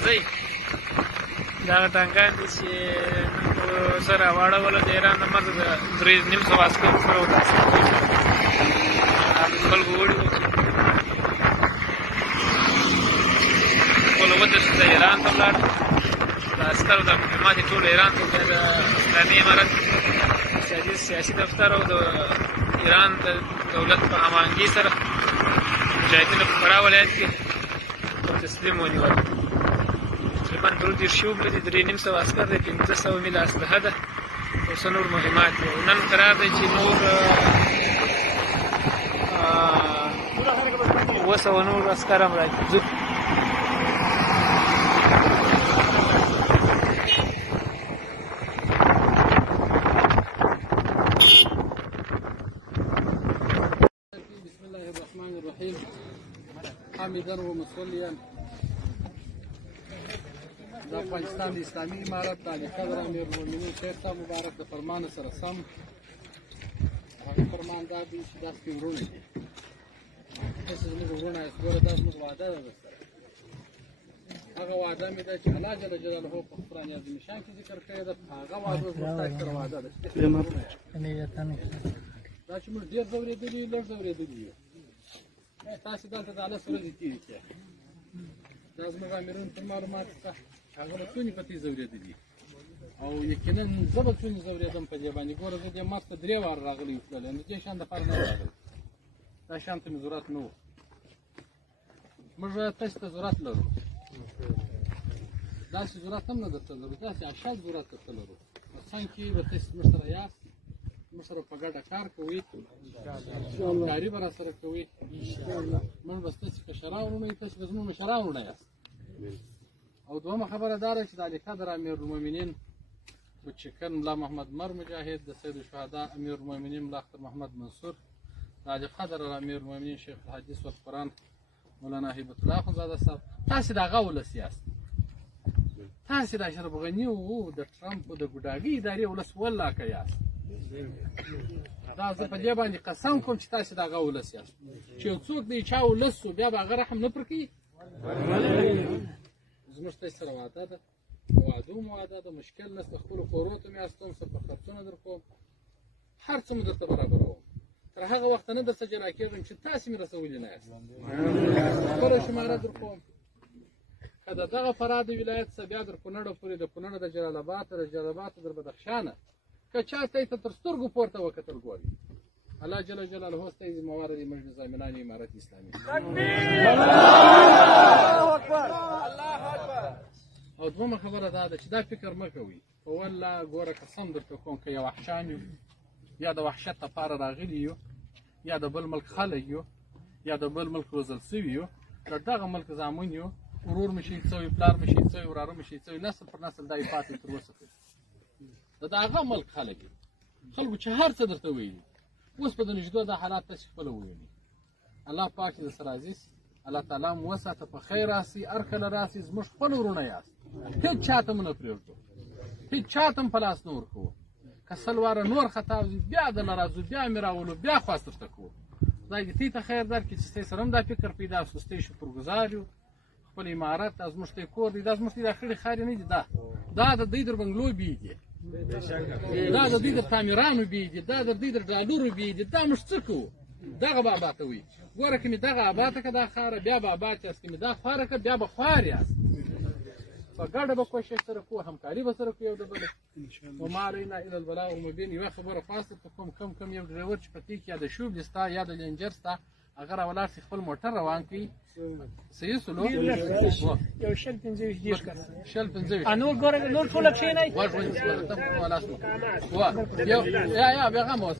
راځئ دغه ټانکان دي چې نن سره واړولو د ایران د مرګ د 3,500 عسکرو سره او د خلکو وړي وو چې ټوله ودرېدل د ایران ته ولاړ د عسکرو د مهمات یې ټول ایران ته بیا د اسلامي امارت سیاسي دفتر او د ایران د دولت په هماهنګۍ سره مجاهدینو په فراه ولایت کې تسلیم ونیول. تقریبا 3,500 عسکر دی، 500 میله اسلحه ده او څه نور مهمات دي. نن قرار دی چې نور 200 نور عسکر هم راځي. حامدا ومصليا د افغانستان د اسلامي امارت د اعلی قدر امیر المؤمنین شیخ صاحب مبارک د فرمان سره سم هغه فرمان دا دی چې دا سپین وروڼه دي. تاسو زموږ وروڼه یاست، ګوره دا زموږ وعده ده درسره. هغه وعده مې ده چې الله جل جلاله په قرآن عظیم شان کې ذکر کړې ده، هغه وعده زموږ تاسو سره وعده ده دا چې موږ ډېر ځورېدلي یو، لږ ځورېدلي یو. تاسو دلته د 10 ورځې تېرې کړې، دا زموږ امیرون تر معلومات څخه هغه به څونې په دې ځورېدلي او یقینا زه به څونې ځورېدم په دې باندې. ګوره زه دې مرګ ته 3 واره راغلی یو تللی، نو دې شان دپاره نه راغلی، دا شان ته مې ضرورت نه و. موږ تاسو ته ضرورت لرو، داسې ضرورت هم نه درته لرو، داسې اشد ضرورت درته لرو. مثلا کې به تاسو موږ سره یاست، موږ سره په ګډه کار کوئ، همکاري به را سره کوئ. موږ به ستاسې کشران وروڼه یو، تاسې به زموږ مشران وروڼه یاست. او دویمه خبره دا ده چې د اعلی قدر امیر المؤمنین بچکن ملا محمد مر مجاهد، د سید الشهدا امیر المؤمنین ملا اختر محمد منصور، د اعلی قدر امیر المؤمنین شیخ الحدیث والقرآن مولانا هیبت الله اخندزاده صاحب، تاسې د هغه ولس یاست. تاسې د اشرف غني او د ټرمپ او د ګوډاګي ادارې ولس ولاکه یاست. دا زه په دې باندې قسم کوم چې تاسې د هغه ولس یاست. چې یو څوک د چا ولس و بیا به هغه رحم نه پر کوي. زموږ تاسې سره وعده ده، په وعدو مو وعده ده، مشکل نشته. خپلو کورو ته مې استوم، څه په خرڅونه در کوم، هر څه مو درته برابروم. تر هغه وخته نه درته جلا کېږم چې تاسې مې رسولي نه یاست. خبره شماره در کوم، که د دغه فراه د ولایت څخه بیا در کونړه پورې، د کونړه د جلال آباد ته، د جلال آباد ته در بدخشانه، که چا ته تر سترګو پورته وکتل ګوري، الله جل جلاله ستاسې ذمهواره دی مجلس زامنان امارت اسلامي. او دویمه خبره دا ده چې دا فکر مه کوئ، په والله ګوره قسم درته کوم که یو وحشان یو، یا د وحشت لپاره راغلي یو، یا د بل ملک خلک یو، یا د بل ملک روزل سوي یو، د دغه ملک زامن یو، ورور مې شهید سوی، پلار مې شهید سوی، وراره مې شهید سوی، نسل پر نسل دا یې پاتې تر اوسه پورې د هغه ملک خلک یو. خلکو چې هر څه درته ویلي، اوس په د نږدې دا حالات تاسې خپله ووینئ. الله پاک دې درسره عزیز، الله تعالی مو وساته، په خیر راسئ، هر کله راسئ، زموږ خپل وروڼه یاست. هېڅ چا ته مو نه پرېږدو، هېڅ چا ته هم په لاس نه ورکوو. که 100 واره نور خطا وځي بیا درله راځو، بیا مې راولو، بیا خواست درته کوو. خدای دې ته خیر درکړي چې ستاسې سره هم دا فکر پیدا شو، ستاسې شکرګزار یو. خپل امارت دا زموږ ته کور دی، دا زموږ ته دا خړې خارې نه دي، دا د دوی در بنګلو بیې دي، دا د دوی در تعمیرانو بیې دي، دا د دوی در ډالرو بیې دي. دا موږ څه کوو؟ دغه به اباتوي. ګوره که مې دغه اباته که دا خاوره، بیا به ابات یاست. که مې دا خواره که بیا به خوار یاست. په ګډه به کوشش سره کوو، همکاري به سره کوو یو د بله. وما علینا الا البلاغ المبین. یوه خبره خاصه ته کوم، کم یو ډریور چې په تې کې یا د شوبلې ستا یا د لینجر ستا، هغه راولاړ شي خپل موټر روان کړي، صحیح سلو یو 25 کړه 25 نور ګوره، نور ټوله کښېنئ، یا بیا غم اوس